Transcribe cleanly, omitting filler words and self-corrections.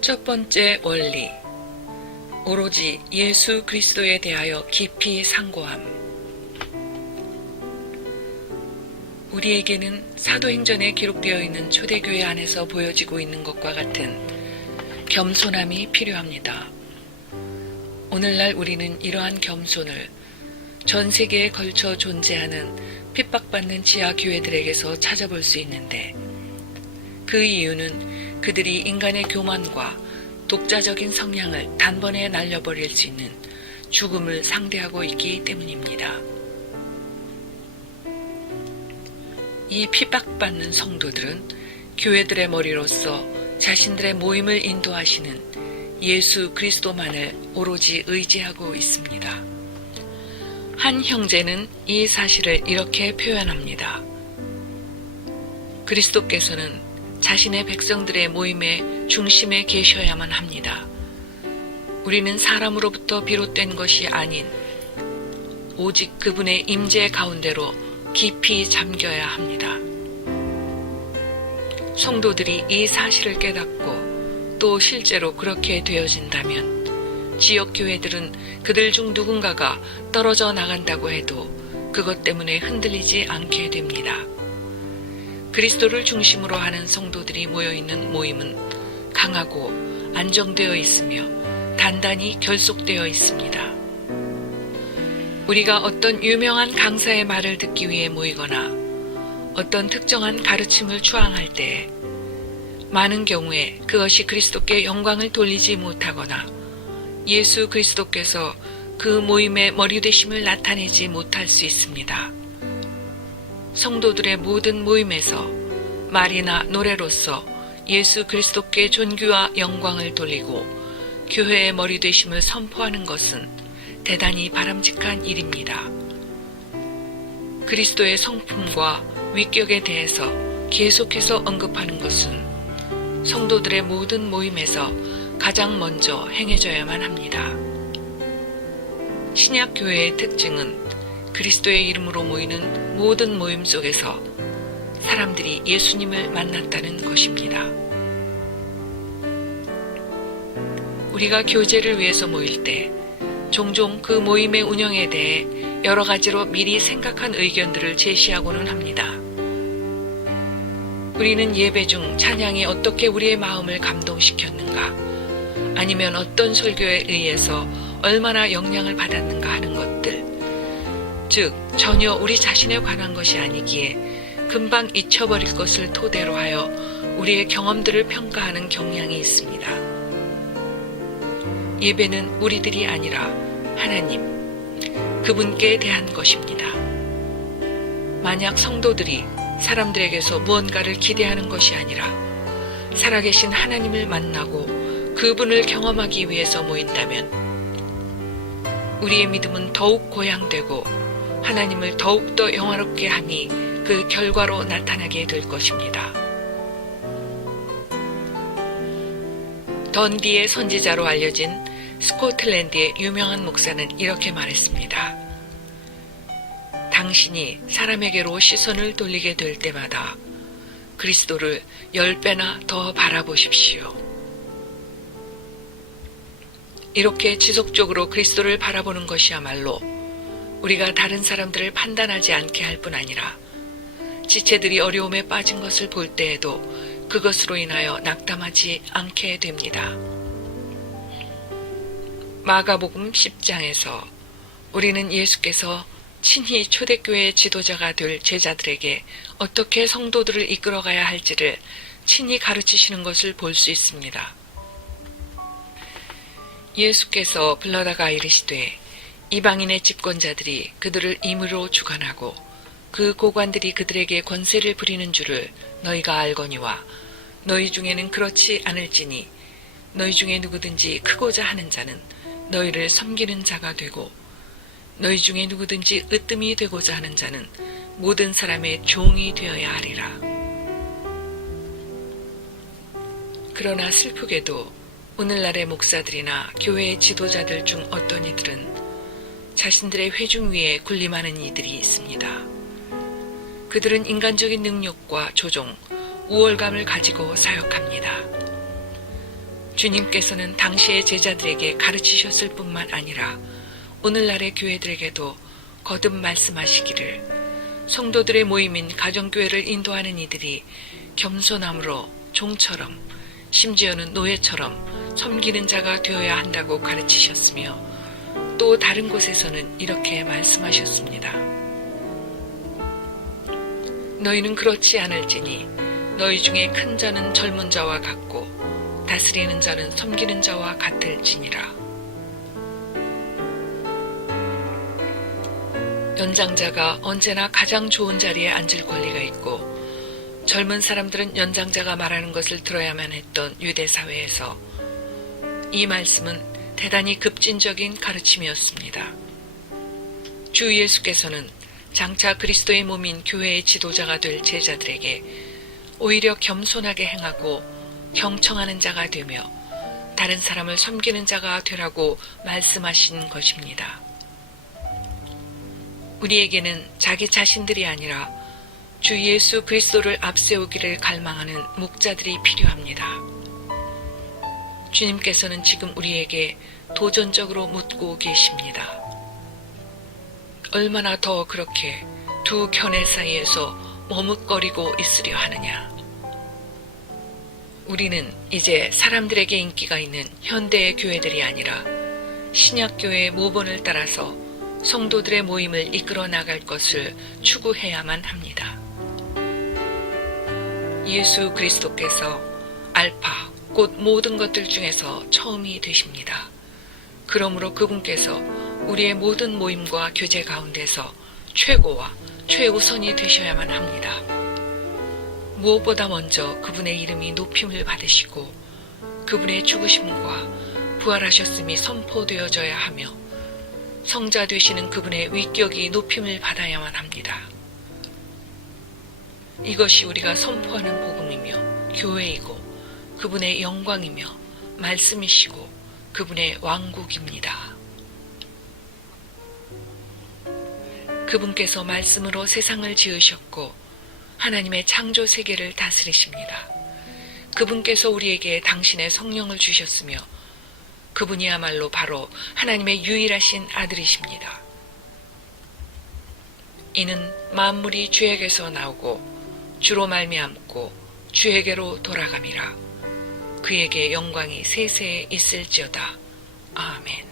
첫 번째 원리, 오로지 예수 그리스도에 대하여 깊이 상고함. 우리에게는 사도행전에 기록되어 있는 초대교회 안에서 보여지고 있는 것과 같은 겸손함이 필요합니다. 오늘날 우리는 이러한 겸손을 전 세계에 걸쳐 존재하는 핍박받는 지하교회들에게서 찾아볼 수 있는데, 그 이유는 그들이 인간의 교만과 독자적인 성향을 단번에 날려버릴 수 있는 죽음을 상대하고 있기 때문입니다. 이 핍박받는 성도들은 교회들의 머리로서 자신들의 모임을 인도하시는 예수 그리스도만을 오로지 의지하고 있습니다. 한 형제는 이 사실을 이렇게 표현합니다. 그리스도께서는 자신의 백성들의 모임의 중심에 계셔야만 합니다. 우리는 사람으로부터 비롯된 것이 아닌 오직 그분의 임재 가운데로 깊이 잠겨야 합니다. 성도들이 이 사실을 깨닫고 또 실제로 그렇게 되어진다면 지역 교회들은 그들 중 누군가가 떨어져 나간다고 해도 그것 때문에 흔들리지 않게 됩니다. 그리스도를 중심으로 하는 성도들이 모여있는 모임은 강하고 안정되어 있으며 단단히 결속되어 있습니다. 우리가 어떤 유명한 강사의 말을 듣기 위해 모이거나 어떤 특정한 가르침을 추앙할 때 많은 경우에 그것이 그리스도께 영광을 돌리지 못하거나 예수 그리스도께서 그 모임의 머리 되심을 나타내지 못할 수 있습니다. 성도들의 모든 모임에서 말이나 노래로서 예수 그리스도께 존귀와 영광을 돌리고 교회의 머리 되심을 선포하는 것은 대단히 바람직한 일입니다. 그리스도의 성품과 위격에 대해서 계속해서 언급하는 것은 성도들의 모든 모임에서 가장 먼저 행해져야만 합니다. 신약교회의 특징은 그리스도의 이름으로 모이는 모든 모임 속에서 사람들이 예수님을 만났다는 것입니다. 우리가 교제를 위해서 모일 때 종종 그 모임의 운영에 대해 여러 가지로 미리 생각한 의견들을 제시하고는 합니다. 우리는 예배 중 찬양이 어떻게 우리의 마음을 감동시켰는가, 아니면 어떤 설교에 의해서 얼마나 영향을 받았는가 하는 것들, 즉 전혀 우리 자신에 관한 것이 아니기에 금방 잊혀버릴 것을 토대로 하여 우리의 경험들을 평가하는 경향이 있습니다. 예배는 우리들이 아니라 하나님, 그분께 대한 것입니다. 만약 성도들이 사람들에게서 무언가를 기대하는 것이 아니라 살아계신 하나님을 만나고 그분을 경험하기 위해서 모인다면 우리의 믿음은 더욱 고양되고 하나님을 더욱더 영화롭게 함이 그 결과로 나타나게 될 것입니다. 던디의 선지자로 알려진 스코틀랜드의 유명한 목사는 이렇게 말했습니다. 당신이 사람에게로 시선을 돌리게 될 때마다 그리스도를 10배나 더 바라보십시오. 이렇게 지속적으로 그리스도를 바라보는 것이야말로 우리가 다른 사람들을 판단하지 않게 할 뿐 아니라 지체들이 어려움에 빠진 것을 볼 때에도 그것으로 인하여 낙담하지 않게 됩니다. 마가복음 10장에서 우리는 예수께서 친히 초대교회의 지도자가 될 제자들에게 어떻게 성도들을 이끌어가야 할지를 친히 가르치시는 것을 볼 수 있습니다. 예수께서 불러다가 이르시되 이방인의 집권자들이 그들을 임의로 주관하고 그 고관들이 그들에게 권세를 부리는 줄을 너희가 알거니와 너희 중에는 그렇지 않을지니 너희 중에 누구든지 크고자 하는 자는 너희를 섬기는 자가 되고 너희 중에 누구든지 으뜸이 되고자 하는 자는 모든 사람의 종이 되어야 하리라. 그러나 슬프게도 오늘날의 목사들이나 교회의 지도자들 중 어떤 이들은 자신들의 회중 위에 군림하는 이들이 있습니다. 그들은 인간적인 능력과 조종, 우월감을 가지고 사역합니다. 주님께서는 당시의 제자들에게 가르치셨을 뿐만 아니라 오늘날의 교회들에게도 거듭 말씀하시기를 성도들의 모임인 가정교회를 인도하는 이들이 겸손함으로 종처럼 심지어는 노예처럼 섬기는 자가 되어야 한다고 가르치셨으며 또 다른 곳에서는 이렇게 말씀하셨습니다. 너희는 그렇지 않을지니 너희 중에 큰 자는 젊은 자와 같고 다스리는 자는 섬기는 자와 같을지니라. 연장자가 언제나 가장 좋은 자리에 앉을 권리가 있고 젊은 사람들은 연장자가 말하는 것을 들어야만 했던 유대 사회에서 이 말씀은 대단히 급진적인 가르침이었습니다. 주 예수께서는 장차 그리스도의 몸인 교회의 지도자가 될 제자들에게 오히려 겸손하게 행하고 경청하는 자가 되며 다른 사람을 섬기는 자가 되라고 말씀하신 것입니다. 우리에게는 자기 자신들이 아니라 주 예수 그리스도를 앞세우기를 갈망하는 목자들이 필요합니다. 주님께서는 지금 우리에게 도전적으로 묻고 계십니다. 얼마나 더 그렇게 두 견해 사이에서 머뭇거리고 있으려 하느냐. 우리는 이제 사람들에게 인기가 있는 현대의 교회들이 아니라 신약교회의 모본을 따라서 성도들의 모임을 이끌어 나갈 것을 추구해야만 합니다. 예수 그리스도께서 알파, 곧 모든 것들 중에서 처음이 되십니다. 그러므로 그분께서 우리의 모든 모임과 교제 가운데서 최고와 최우선이 되셔야만 합니다. 무엇보다 먼저 그분의 이름이 높임을 받으시고 그분의 죽으심과 부활하셨음이 선포되어져야 하며 성자 되시는 그분의 위격이 높임을 받아야만 합니다. 이것이 우리가 선포하는 복음이며 교회이고 그분의 영광이며 말씀이시고 그분의 왕국입니다. 그분께서 말씀으로 세상을 지으셨고 하나님의 창조 세계를 다스리십니다. 그분께서 우리에게 당신의 성령을 주셨으며 그분이야말로 바로 하나님의 유일하신 아들이십니다. 이는 만물이 주에게서 나오고 주로 말미암고 주에게로 돌아감이라. 그에게 영광이 세세에 있을지어다. 아멘.